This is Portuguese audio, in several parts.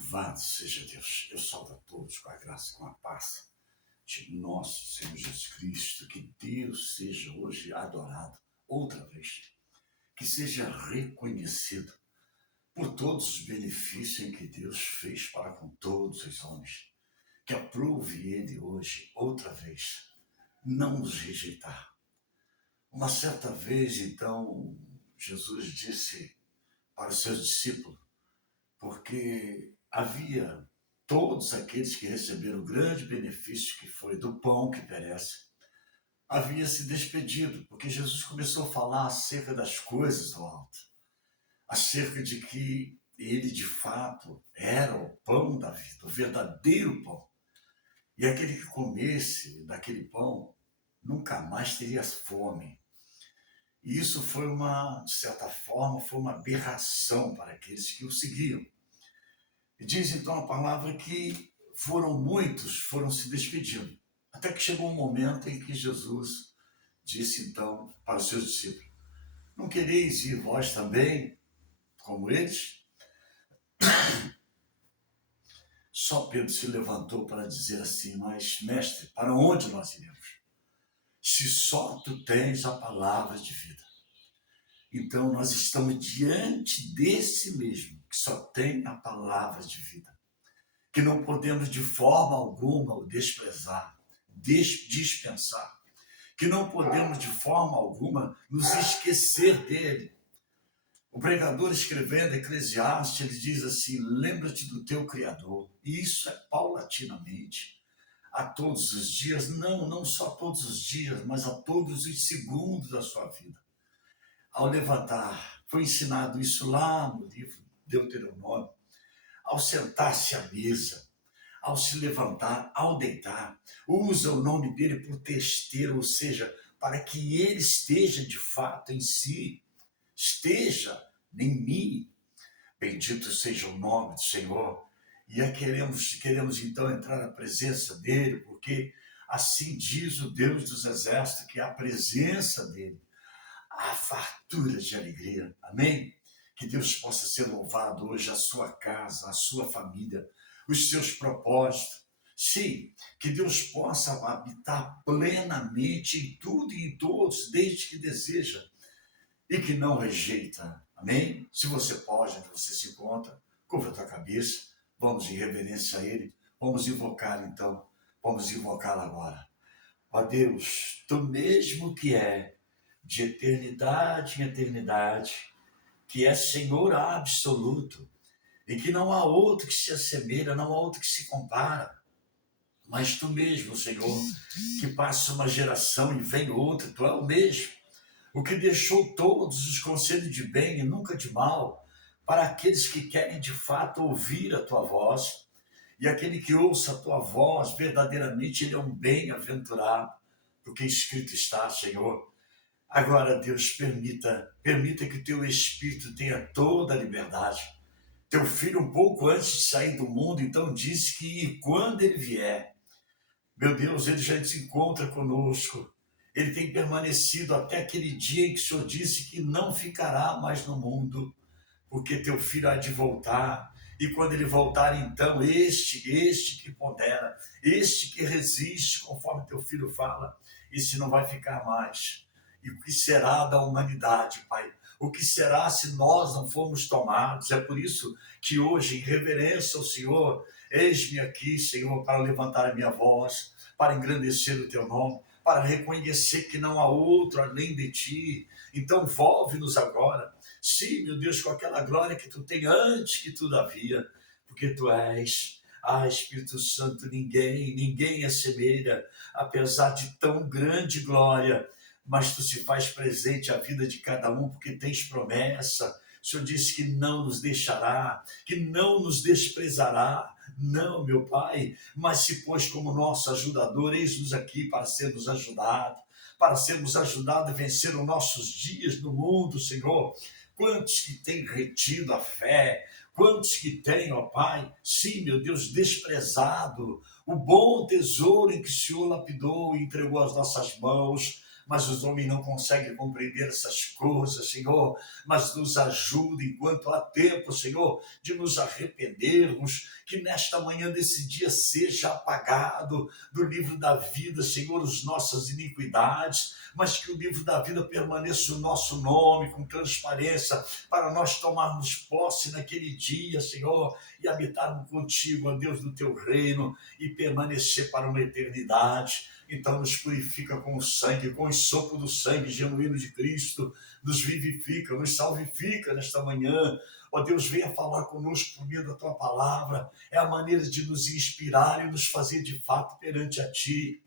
Louvado seja Deus. Eu salvo a todos com a graça e com a paz de nosso Senhor Jesus Cristo. Que Deus seja hoje adorado outra vez. Que seja reconhecido por todos os benefícios em que Deus fez para com todos os homens. Que aprove Ele hoje outra vez não nos rejeitar. Uma certa vez, então, Jesus disse para os seus discípulos, porque havia todos aqueles que receberam o grande benefício que foi do pão que perece, havia se despedido, porque Jesus começou a falar acerca das coisas do alto, acerca de que ele de fato era o pão da vida, o verdadeiro pão. E aquele que comesse daquele pão nunca mais teria fome. E isso foi de certa forma, foi uma aberração para aqueles que o seguiam. E diz então a palavra que muitos foram se despedindo, até que chegou um momento em que Jesus disse então para os seus discípulos: não quereis ir vós também, como eles? Só Pedro se levantou para dizer assim: mas mestre, para onde nós iremos? Se só tu tens a palavra de vida. Então nós estamos diante desse mesmo, que só tem a palavra de vida, que não podemos de forma alguma o desprezar, dispensar, que não podemos de forma alguma nos esquecer dele. O pregador, escrevendo Eclesiastes, ele diz assim: lembra-te do teu Criador. E isso é paulatinamente, a todos os dias, não só todos os dias, mas a todos os segundos da sua vida. Ao levantar, foi ensinado isso lá no livro Deuteronômio, ao sentar-se à mesa, ao se levantar, ao deitar, usa o nome dele por testeiro, ou seja, para que ele esteja de fato em si, esteja em mim. Bendito seja o nome do Senhor. E queremos então entrar na presença dele, porque assim diz o Deus dos exércitos, que a presença dele, a fartura de alegria. Amém? Que Deus possa ser louvado hoje, a sua casa, a sua família, os seus propósitos. Sim, que Deus possa habitar plenamente em tudo e em todos, desde que deseja e que não rejeita. Amém? Se você pode, onde você se encontra, curva a tua cabeça, vamos em reverência a Ele, vamos invocar então, vamos invocar agora. Ó Deus, Tu mesmo que é de eternidade em eternidade, que é Senhor absoluto, e que não há outro que se assemelha, não há outro que se compara, mas Tu mesmo, Senhor, que passa uma geração e vem outra, Tu é o mesmo, o que deixou todos os conselhos de bem e nunca de mal, para aqueles que querem de fato ouvir a Tua voz, e aquele que ouça a Tua voz, verdadeiramente ele é um bem-aventurado, porque escrito está, Senhor. Agora, Deus, permita que o Teu Espírito tenha toda a liberdade. Teu Filho, um pouco antes de sair do mundo, então disse que quando Ele vier, meu Deus, Ele já se encontra conosco. Ele tem permanecido até aquele dia em que o Senhor disse que não ficará mais no mundo, porque Teu Filho há de voltar. E quando Ele voltar, então, este que pondera, este que resiste, conforme Teu Filho fala, esse não vai ficar mais. E o que será da humanidade, Pai? O que será se nós não formos tomados? É por isso que hoje, em reverência ao Senhor, eis-me aqui, Senhor, para levantar a minha voz, para engrandecer o Teu nome, para reconhecer que não há outro além de Ti. Então, volve-nos agora. Sim, meu Deus, com aquela glória que Tu tem antes que tudo havia, porque Tu és. Espírito Santo, ninguém assemelha, apesar de tão grande glória, mas Tu se faz presente à vida de cada um, porque tens promessa. O Senhor disse que não nos deixará, que não nos desprezará. Não, meu Pai, mas se pôs como nosso ajudador, eis-nos aqui para sermos ajudados, a vencer os nossos dias no mundo, Senhor. Quantos que têm retido a fé, quantos que têm, ó Pai, sim, meu Deus, desprezado o bom tesouro em que o Senhor lapidou e entregou às nossas mãos, mas os homens não conseguem compreender essas coisas, Senhor, mas nos ajuda enquanto há tempo, Senhor, de nos arrependermos, que nesta manhã desse dia seja apagado do livro da vida, Senhor, as nossas iniquidades, mas que o livro da vida permaneça o nosso nome com transparência, para nós tomarmos posse naquele dia, Senhor, e habitarmos contigo, ó Deus, do teu reino, e permanecer para uma eternidade. Então nos purifica com o sangue, com o sopro do sangue genuíno de Cristo, nos vivifica, nos salvifica nesta manhã. Ó Deus, venha falar conosco por meio da tua palavra, é a maneira de nos inspirar e nos fazer de fato perante a ti.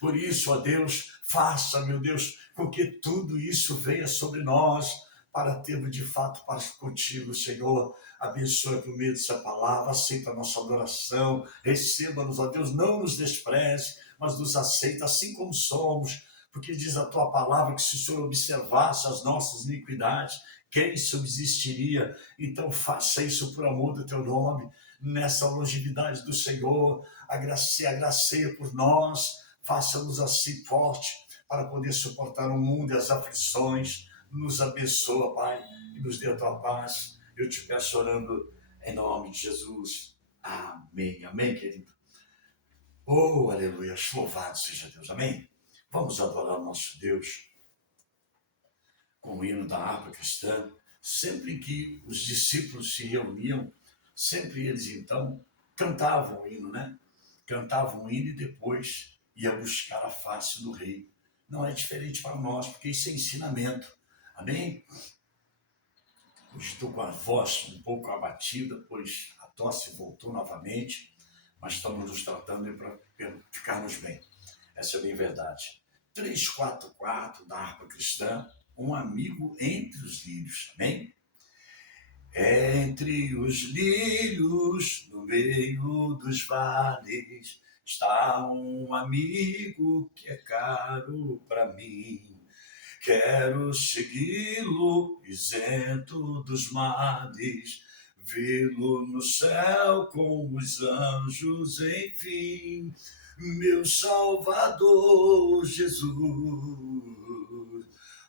Por isso, ó Deus, faça, meu Deus, com que tudo isso venha sobre nós, para termos de fato paz contigo, Senhor. Abençoe por meio dessa palavra, aceita a nossa adoração, receba-nos, ó Deus, não nos despreze, mas nos aceita assim como somos, porque diz a tua palavra que se o Senhor observasse as nossas iniquidades, quem subsistiria? Então faça isso por amor do teu nome, nessa longevidade do Senhor, agraceia por nós, faça-nos assim forte para poder suportar o mundo e as aflições. Nos abençoa, Pai, e nos dê a tua paz. Eu te peço orando em nome de Jesus. Amém, amém, querido. Oh, aleluia, louvado seja Deus, amém. Vamos adorar o nosso Deus com o hino da harpa cristã. Sempre que os discípulos se reuniam, sempre eles então cantavam o hino, né? Cantavam o hino e depois ia buscar a face do rei. Não é diferente para nós, porque isso é ensinamento. Amém? Hoje estou com a voz um pouco abatida, pois a tosse voltou novamente, mas estamos nos tratando para ficarmos bem. Essa é a minha verdade. 344 da harpa cristã, um amigo entre os lírios. Amém? Entre os lírios, no meio dos vales, está um amigo que é caro para mim. Quero segui-lo, isento dos males, vê-lo no céu com os anjos, enfim, meu Salvador Jesus.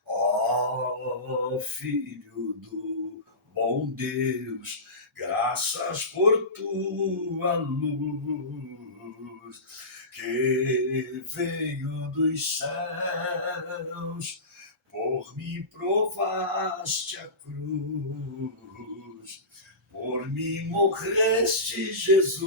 Ó Filho do bom Deus, graças por tua luz, que veio dos céus, por mim provaste a cruz, por mim morreste, Jesus.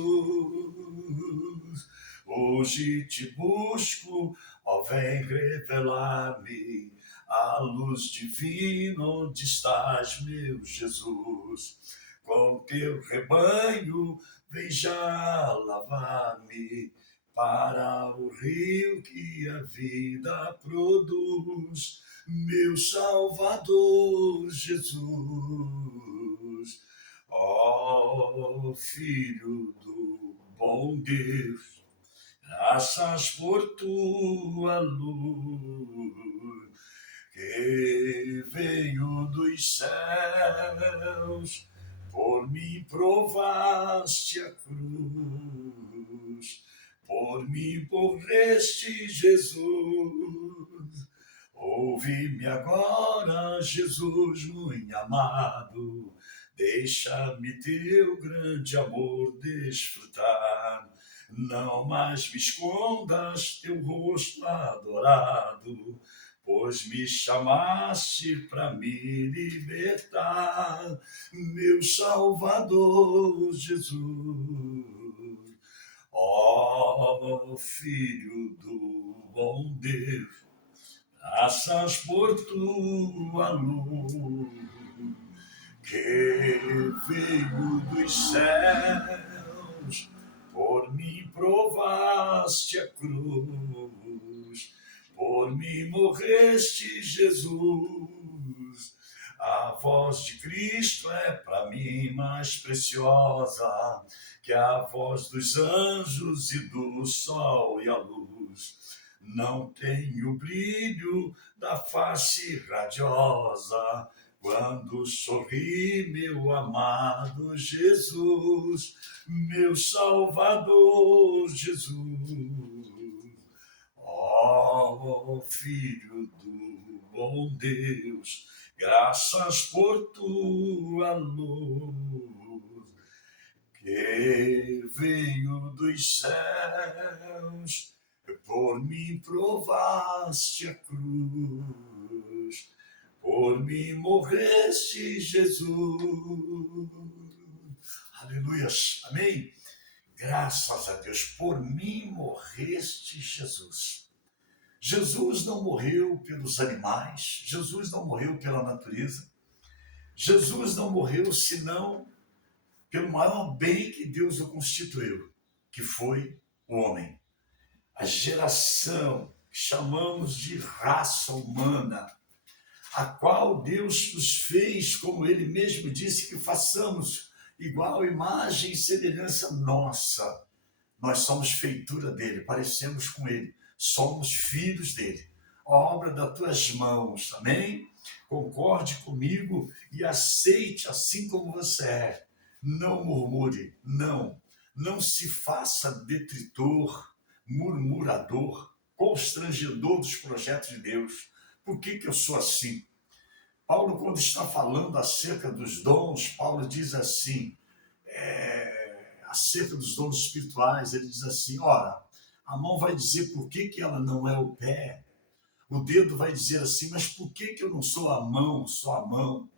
Hoje te busco, ó, vem revelar-me a luz divina, onde estás, meu Jesus. Com teu rebanho, vem já lavar-me para o rio que a vida produz, meu Salvador Jesus. Ó Filho do bom Deus, graças por tua luz, que veio dos céus, por mim provaste a cruz, por mim morreste, Jesus. Ouve-me agora, Jesus muito amado, deixa-me teu grande amor desfrutar. Não mais me escondas teu rosto adorado, pois me chamaste para me libertar, meu Salvador Jesus. Ó Filho do bom Deus, graças por tua luz, que veio dos céus, por mim provaste a cruz, por mim morreste, Jesus. A voz de Cristo é para mim mais preciosa que a voz dos anjos e do sol e a luz. Não tem o brilho da face radiosa quando sorri, meu amado Jesus, meu Salvador Jesus. Ó Filho do bom Deus, graças por tua luz, que veio dos céus, por mim provaste a cruz, por mim morreste, Jesus. Aleluias, amém? Graças a Deus, por mim morreste, Jesus. Jesus não morreu pelos animais, Jesus não morreu pela natureza, Jesus não morreu senão pelo maior bem que Deus o constituiu, que foi o homem. A geração que chamamos de raça humana, a qual Deus nos fez, como Ele mesmo disse, que façamos igual imagem e semelhança nossa. Nós somos feitura dele, parecemos com ele, somos filhos dele, obra das tuas mãos, amém? Concorde comigo e aceite assim como você é. Não murmure, não se faça detritor, murmurador, constrangedor dos projetos de Deus. Por que eu sou assim? Paulo, quando está falando acerca dos dons, Paulo diz assim, acerca dos dons espirituais, ele diz assim, ora, a mão vai dizer por que ela não é o pé, o dedo vai dizer assim, mas por que eu não sou a mão, sou a mão?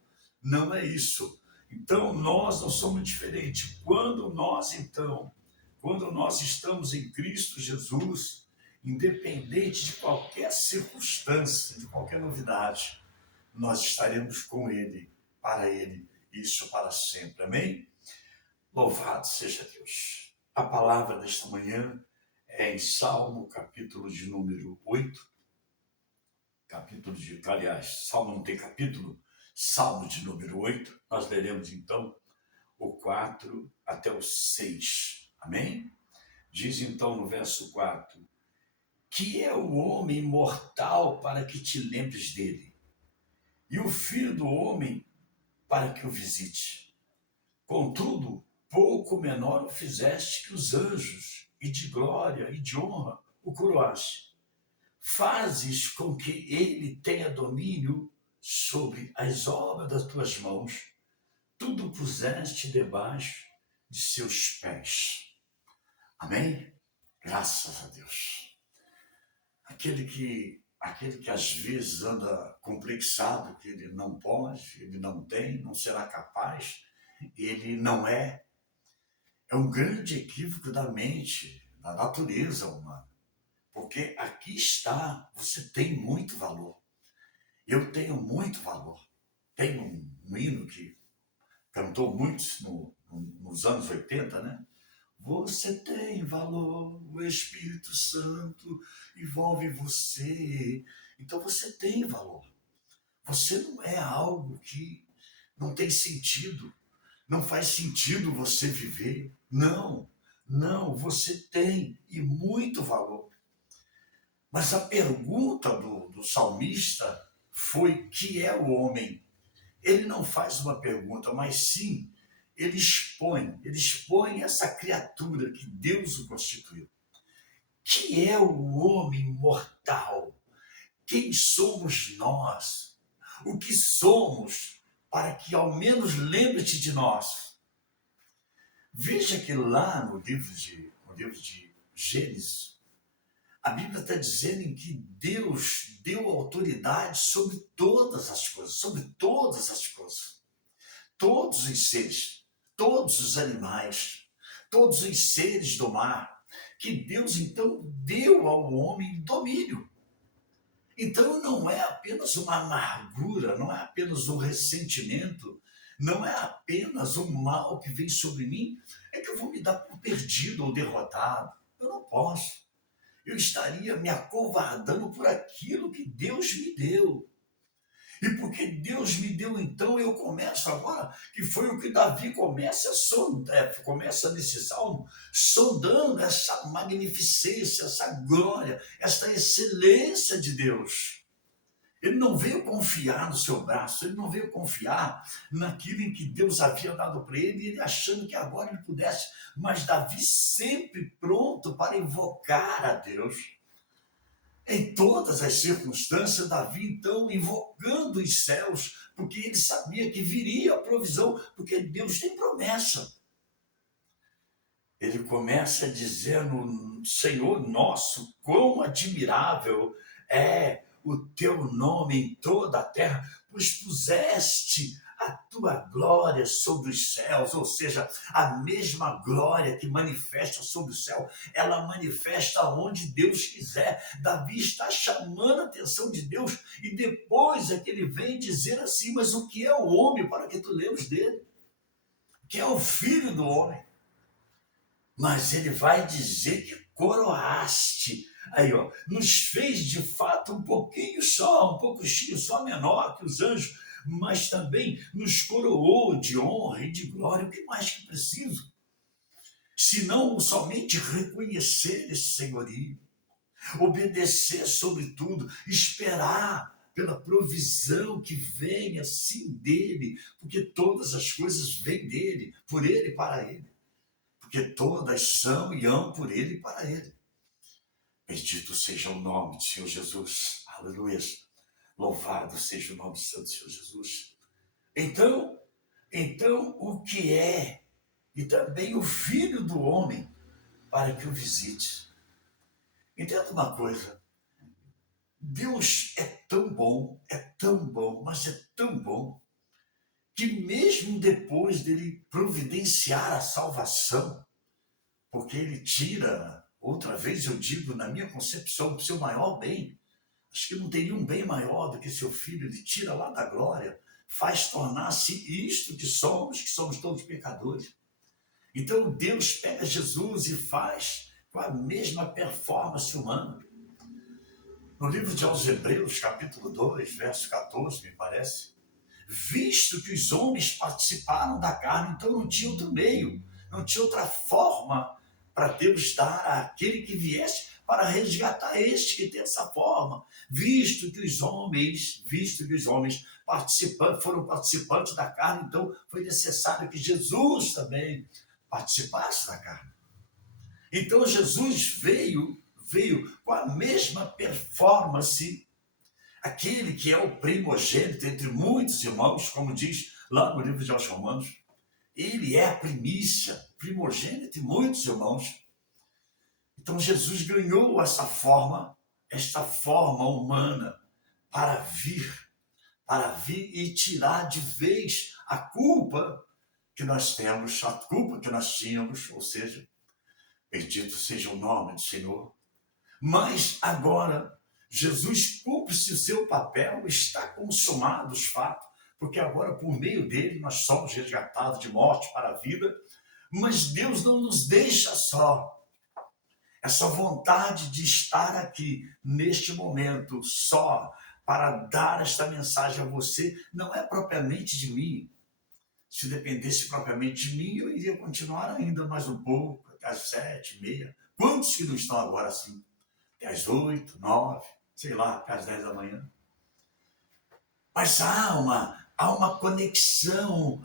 Não é isso. Então, nós não somos diferentes. Quando nós estamos em Cristo Jesus, independente de qualquer circunstância, de qualquer novidade, nós estaremos com Ele, para Ele, isso para sempre. Amém? Louvado seja Deus. A palavra desta manhã é em Salmo, capítulo de número 8. Aliás, Salmo não tem capítulo, Salmo de número 8. Nós leremos então o 4 até o 6. Amém? Diz então no verso 4: que é o homem mortal para que te lembres dele, e o filho do homem para que o visite. Contudo, pouco menor o fizeste que os anjos, e de glória e de honra o coroaste. Fazes com que ele tenha domínio sobre as obras das tuas mãos, tudo puseste debaixo de seus pés. Amém? Graças a Deus. Aquele que às vezes anda complexado, que ele não pode, ele não tem, não será capaz, ele não é um grande equívoco da mente, da natureza humana. Porque aqui está, você tem muito valor. Eu tenho muito valor. Tem um hino que cantou muito nos anos 80, né? Você tem valor, o Espírito Santo envolve você. Então você tem valor. Você não é algo que não tem sentido. Não faz sentido você viver. Não, você tem e muito valor. Mas a pergunta do salmista foi: que é o homem? Ele não faz uma pergunta, mas sim, ele expõe essa criatura que Deus o constituiu. Que é o homem mortal? Quem somos nós? O que somos para que ao menos lembre-te de nós? Veja que lá no livro de Gênesis, a Bíblia está dizendo que Deus deu autoridade sobre todas as coisas, todos os seres, todos os animais, todos os seres do mar, que Deus então deu ao homem domínio. Então não é apenas uma amargura, não é apenas um ressentimento, não é apenas um mal que vem sobre mim, é que eu vou me dar por perdido ou derrotado. Eu não posso. Eu estaria me acovardando por aquilo que Deus me deu. E porque Deus me deu, então eu começo agora, que foi o que Davi começa nesse salmo, sondando essa magnificência, essa glória, essa excelência de Deus. Ele não veio confiar no seu braço, ele não veio confiar naquilo em que Deus havia dado para ele, ele achando que agora ele pudesse, mas Davi sempre pronto para invocar a Deus. Em todas as circunstâncias, Davi, então, invocando os céus, porque ele sabia que viria a provisão, porque Deus tem promessa. Ele começa dizendo: Senhor nosso, quão admirável é o teu nome em toda a terra, pois puseste a tua glória sobre os céus, ou seja, a mesma glória que manifesta sobre o céu, ela manifesta onde Deus quiser. Davi está chamando a atenção de Deus, e depois é que ele vem dizer assim: mas o que é o homem para que tu lembres dele? Que é o filho do homem? Mas ele vai dizer que coroaste. Aí, ó, nos fez de fato um pouquinho só, um pouquinho só menor que os anjos, mas também nos coroou de honra e de glória. O que mais que preciso? Se não somente reconhecer esse senhorio, obedecer sobretudo, esperar pela provisão que vem assim dele, porque todas as coisas vêm dele, por ele e para ele, porque todas são e hão por ele e para ele. Bendito seja o nome do Senhor Jesus. Aleluia. Louvado seja o nome do Santo Senhor Jesus. Então, o que é, e também o Filho do Homem, para que o visite. Entenda uma coisa, Deus é tão bom, mas é tão bom, que mesmo depois dele providenciar a salvação, porque ele tira, outra vez eu digo, na minha concepção, o seu maior bem. Acho que não teria um bem maior do que seu filho. Ele tira lá da glória, faz tornar-se isto que somos todos pecadores. Então Deus pega Jesus e faz com a mesma performance humana. No livro de aos Hebreus, capítulo 2, verso 14, me parece, visto que os homens participaram da carne, então não tinha outro meio, não tinha outra forma para Deus dar àquele que viesse para resgatar este que tem essa forma, visto que os homens foram participantes da carne, então foi necessário que Jesus também participasse da carne. Então Jesus veio com a mesma performance, aquele que é o primogênito entre muitos irmãos, como diz lá no livro de aos Romanos. Ele é a primícia, primogênito de muitos irmãos. Então Jesus ganhou esta forma humana, para vir e tirar de vez a culpa que nós temos, a culpa que nós tínhamos, ou seja, bendito seja o nome do Senhor. Mas agora, Jesus cumpre-se o seu papel, está consumado os fatos, porque agora por meio dele nós somos resgatados de morte para a vida, mas Deus não nos deixa só. Essa vontade de estar aqui, neste momento, só para dar esta mensagem a você, não é propriamente de mim. Se dependesse propriamente de mim, eu iria continuar ainda mais um pouco, até às 7h30. Quantos que não estão agora assim? Até às 8, 9, sei lá, até às 10 da manhã. Mas há uma conexão,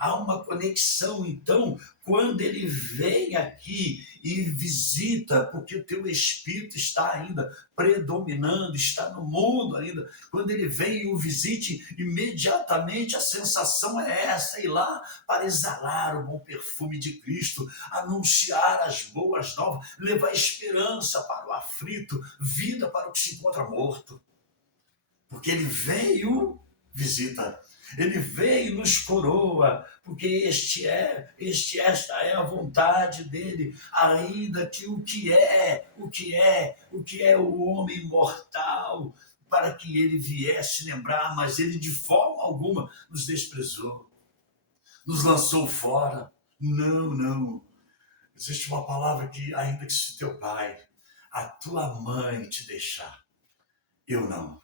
então, quando ele vem aqui e visita, porque o teu espírito está ainda predominando, está no mundo ainda, quando ele vem e o visite, imediatamente a sensação é essa, ir lá para exalar o bom perfume de Cristo, anunciar as boas novas, levar esperança para o aflito, vida para o que se encontra morto. Porque ele veio visita. Ele veio e nos coroa, porque esta é a vontade dele, ainda que o que é o homem mortal, para que ele viesse lembrar, mas ele de forma alguma nos desprezou, nos lançou fora. Não. Existe uma palavra que, ainda que se teu pai, a tua mãe te deixar, eu não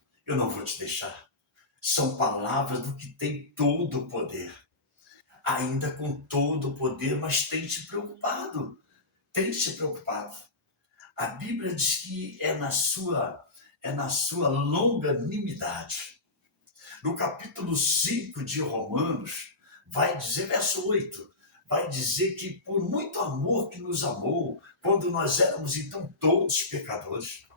vou te deixar. São palavras do que tem todo o poder. Ainda com todo o poder, mas tem se preocupado. A Bíblia diz que é na sua longanimidade. No capítulo 5 de Romanos, vai dizer, verso 8, vai dizer que por muito amor que nos amou, quando nós éramos então todos pecadores,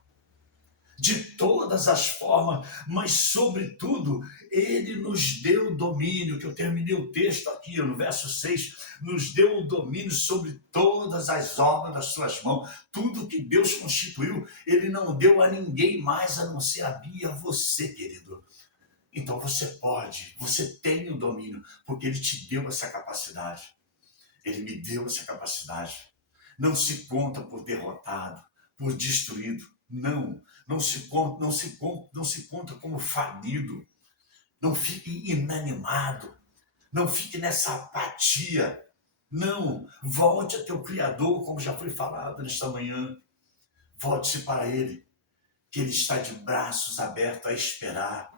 de todas as formas, mas sobretudo ele nos deu o domínio, que eu terminei o texto aqui no verso 6, nos deu o domínio sobre todas as obras das suas mãos. Tudo que Deus constituiu, ele não deu a ninguém mais a não ser a mim e a você, querido. Então você pode, você tem o domínio, porque ele te deu essa capacidade. Ele me deu essa capacidade. Não se conta por derrotado, por destruído. Não, não se conta como falido. Não fique inanimado. Não fique nessa apatia. Não, volte a teu Criador, como já foi falado nesta manhã. Volte-se para Ele, que Ele está de braços abertos a esperar.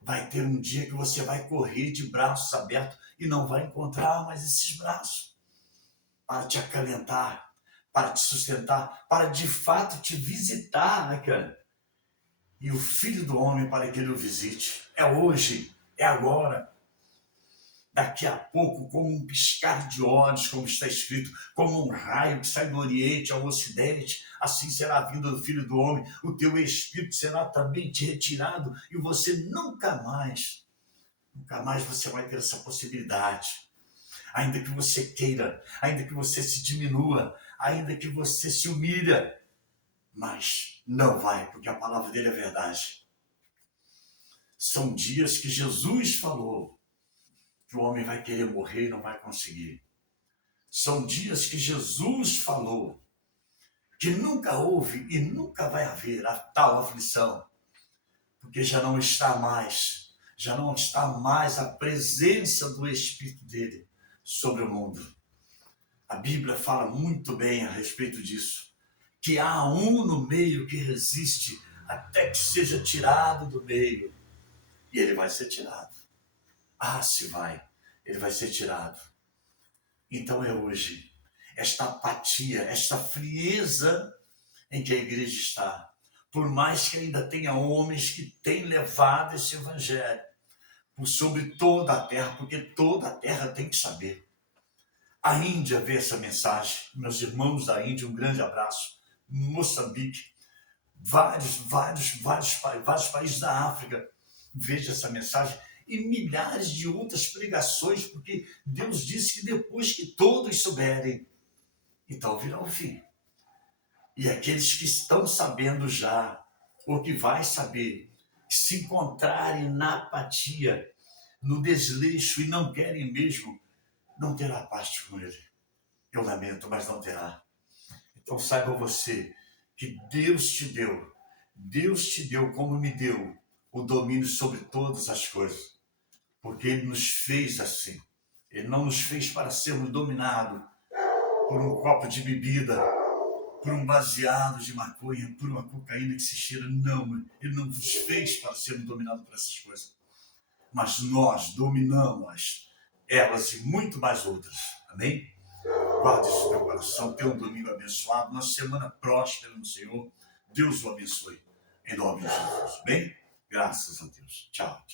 Vai ter um dia que você vai correr de braços abertos e não vai encontrar mais esses braços para te acalentar, para te sustentar, para de fato te visitar, né, cara? E o Filho do Homem para que ele o visite. É hoje, é agora. Daqui a pouco, como um piscar de olhos, como está escrito, como um raio que sai do Oriente ao Ocidente, assim será a vinda do Filho do Homem. O teu espírito será também te retirado e você nunca mais você vai ter essa possibilidade. Ainda que você queira, ainda que você se diminua, ainda que você se humilha, mas não vai, porque a palavra dele é verdade. São dias que Jesus falou que o homem vai querer morrer e não vai conseguir. São dias que Jesus falou que nunca houve e nunca vai haver a tal aflição, porque já não está mais a presença do Espírito dele sobre o mundo. A Bíblia fala muito bem a respeito disso, que há um no meio que resiste até que seja tirado do meio. E ele vai ser tirado. Ah, se vai. Ele vai ser tirado. Então é hoje. Esta apatia, esta frieza em que a igreja está. Por mais que ainda tenha homens que têm levado esse evangelho por sobre toda a terra, porque toda a terra tem que saber. A Índia vê essa mensagem. Meus irmãos da Índia, um grande abraço. Moçambique, vários países da África vejam essa mensagem e milhares de outras pregações, porque Deus disse que depois que todos souberem, então virá o fim. E aqueles que estão sabendo já, ou que vai saber, que se encontrarem na apatia, no desleixo e não querem mesmo, não terá parte com ele. Eu lamento, mas não terá. Então saiba você que Deus te deu como me deu o domínio sobre todas as coisas, porque Ele nos fez assim. Ele não nos fez para sermos dominados por um copo de bebida, por um baseado de maconha, por uma cocaína que se cheira. Não, Ele não nos fez para sermos dominados por essas coisas. Mas nós dominamos elas e muito mais outras. Amém? Guarde isso no teu coração. Tenha um domingo abençoado. Uma semana próspera no Senhor. Deus o abençoe. Em nome de Jesus. Bem? Graças a Deus. Tchau.